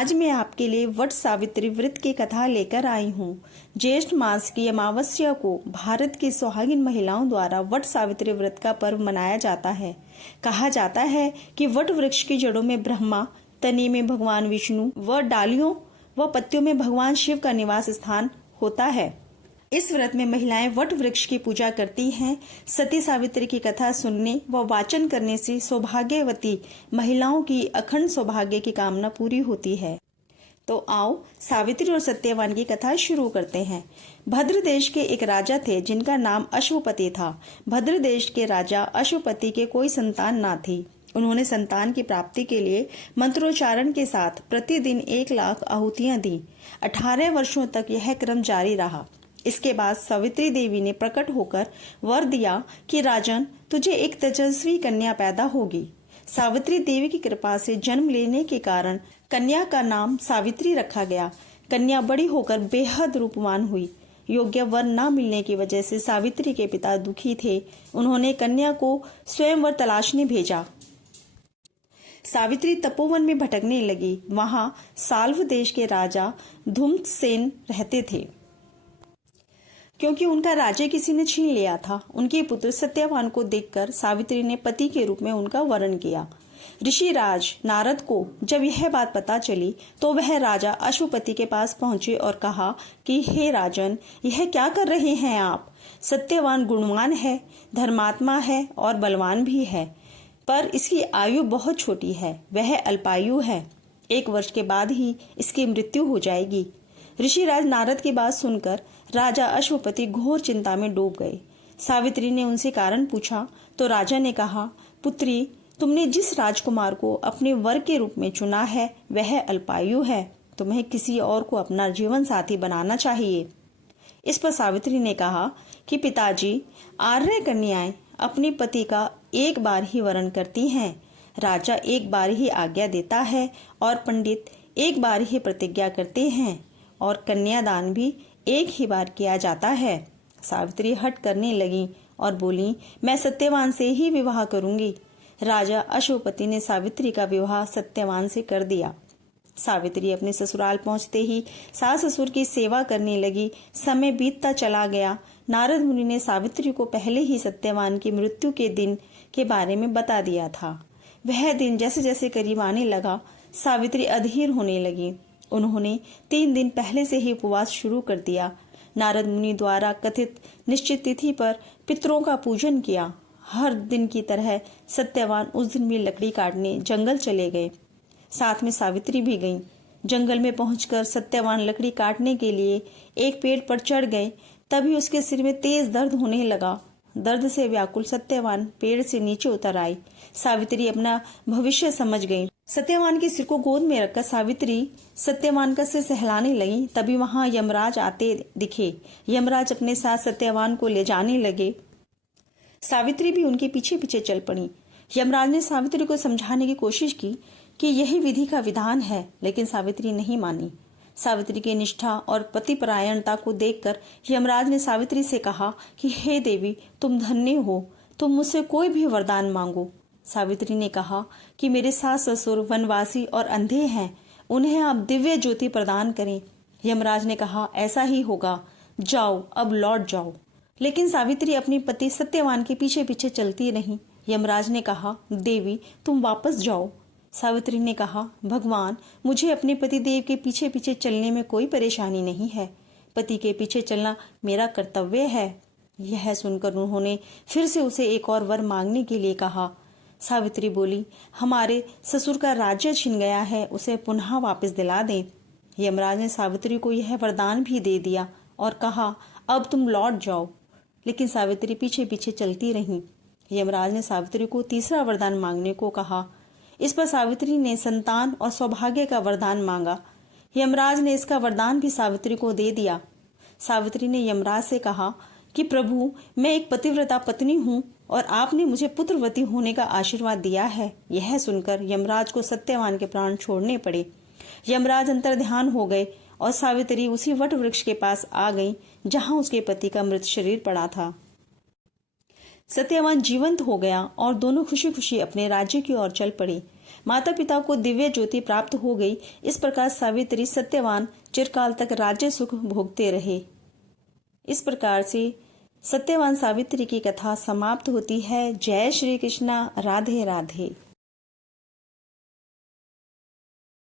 आज मैं आपके लिए वट सावित्री व्रत की कथा लेकर आई हूँ। ज्येष्ठ मास की अमावस्या को भारत की सुहागिन महिलाओं द्वारा वट सावित्री व्रत का पर्व मनाया जाता है। कहा जाता है कि वट वृक्ष की जड़ों में ब्रह्मा, तने में भगवान विष्णु व डालियों व पत्तियों में भगवान शिव का निवास स्थान होता है। इस व्रत में महिलाएं वट वृक्ष की पूजा करती हैं। सती सावित्री की कथा सुनने व वाचन करने से सौभाग्यवती महिलाओं की अखंड सौभाग्य की कामना पूरी होती है। तो आओ सावित्री और सत्यवान की कथा शुरू करते हैं। भद्र देश के एक राजा थे जिनका नाम अश्वपति था। भद्र देश के राजा अश्वपति के कोई संतान ना थी। उन्होंने संतान की प्राप्ति के लिए मंत्रोच्चारण के साथ प्रतिदिन 1 लाख आहुतियां दी। 18 वर्षों तक यह क्रम जारी रहा। इसके बाद सावित्री देवी ने प्रकट होकर वर दिया कि राजन, तुझे एक तेजस्वी कन्या पैदा होगी। सावित्री देवी की कृपा से जन्म लेने के कारण कन्या का नाम सावित्री रखा गया। कन्या बड़ी होकर बेहद रूपवान हुई। योग्य वर न मिलने की वजह से सावित्री के पिता दुखी थे। उन्होंने कन्या को स्वयंवर तलाशने भेजा। सावित्री तपोवन में भटकने लगी। वहां साल्व देश के राजा धूम्रसेन रहते थे। क्योंकि उनका राज्य किसी ने छीन लिया था, उनके पुत्र सत्यवान को देखकर सावित्री ने पति के रूप में उनका वरण किया। ऋषिराज नारद को जब यह बात पता चली तो वह राजा अश्वपति के पास पहुंचे और कहा कि हे राजन, यह क्या कर रहे हैं आप? सत्यवान गुणवान है, धर्मात्मा है और बलवान भी है, पर इसकी आयु बहुत छोटी है। वह अल्पायु है। 1 वर्ष के बाद ही इसकी मृत्यु हो जाएगी। ऋषिराज नारद की बात सुनकर राजा अश्वपति घोर चिंता में डूब गए। सावित्री ने उनसे कारण पूछा तो राजा ने कहा, पुत्री, तुमने जिस राजकुमार को अपने वर के रूप में चुना है वह अल्पायु है। तुम्हें किसी और को अपना जीवन साथी बनाना चाहिए। इस पर सावित्री ने कहा कि पिताजी, आर्य कन्याएं अपने पति का एक बार ही वरण करती हैं। राजा एक बार ही आज्ञा देता है और पंडित एक बार ही प्रतिज्ञा करते हैं और कन्यादान भी एक ही बार किया जाता है। सावित्री हट करने लगी और बोली, मैं सत्यवान से ही विवाह करूंगी। राजा अश्वपति ने सावित्री का विवाह सत्यवान से कर दिया। सावित्री अपने ससुराल पहुंचते ही सास ससुर की सेवा करने लगी। समय बीतता चला गया। नारद मुनि ने सावित्री को पहले ही सत्यवान की मृत्यु के दिन के बारे में बता दिया था। वह दिन जैसे जैसे करीब आने लगा, सावित्री अधीर होने लगी। उन्होंने 3 दिन पहले से ही उपवास शुरू कर दिया। नारद मुनि द्वारा कथित निश्चित तिथि पर पितरों का पूजन किया। हर दिन की तरह सत्यवान उस दिन भी लकड़ी काटने जंगल चले गए। साथ में सावित्री भी गईं। जंगल में पहुंचकर सत्यवान लकड़ी काटने के लिए एक पेड़ पर चढ़ गए। तभी उसके सिर में तेज दर्द होने लगा। दर्द से व्याकुल सत्यवान पेड़ से नीचे उतर आई। सावित्री अपना भविष्य समझ गई। सत्यवान के सिर को गोद में रखकर सावित्री सत्यवान का सिर सहलाने लगी। तभी वहां यमराज आते दिखे। यमराज अपने साथ सत्यवान को ले जाने लगे। सावित्री भी उनके पीछे पीछे चल पड़ी। यमराज ने सावित्री को समझाने की कोशिश की कि यही विधि का विधान है, लेकिन सावित्री नहीं मानी। सावित्री की निष्ठा और पतिपरायणता को देखकर यमराज ने सावित्री से कहा कि हे देवी, तुम धन्य हो, तुम मुझसे कोई भी वरदान मांगो। सावित्री ने कहा कि मेरे सास ससुर वनवासी और अंधे हैं, उन्हें आप दिव्य ज्योति प्रदान करें। यमराज ने कहा, ऐसा ही होगा, जाओ अब लौट जाओ। लेकिन सावित्री अपने पति सत्यवान के पीछे पीछे चलती रही। यमराज ने कहा, देवी तुम वापस जाओ। सावित्री ने कहा, भगवान, मुझे अपने पति देव के पीछे पीछे चलने में कोई परेशानी नहीं है। पति के पीछे चलना मेरा कर्तव्य है। यह सुनकर उन्होंने फिर से उसे एक और वर मांगने के लिए कहा। सावित्री बोली, हमारे ससुर का राज्य छिन गया है, उसे पुनः वापस दिला दें। यमराज ने सावित्री को यह वरदान भी दे दिया और कहा, अब तुम लौट जाओ। लेकिन सावित्री पीछे पीछे चलती रही। यमराज ने सावित्री को तीसरा वरदान मांगने को कहा। इस पर सावित्री ने संतान और सौभाग्य का वरदान मांगा। यमराज ने इसका वरदान भी सावित्री को दे दिया। सावित्री ने यमराज से कहा कि प्रभु, मैं एक पतिव्रता पत्नी हूँ और आपने मुझे पुत्रवती होने का आशीर्वाद दिया है। यह सुनकर यमराज को सत्यवान के प्राण छोड़ने पड़े। यमराज अंतर्ध्यान हो गए और सावित्री उसी वट वृक्ष के पास आ गई जहां उसके पति का मृत शरीर पड़ा था। सत्यवान जीवंत हो गया और दोनों खुशी खुशी अपने राज्य की ओर चल पड़े। माता पिता को दिव्य ज्योति प्राप्त हो गई। इस प्रकार सावित्री सत्यवान चिरकाल तक राज्य सुख भोगते रहे। इस प्रकार से सत्यवान सावित्री की कथा समाप्त होती है। जय श्री कृष्णा। राधे राधे।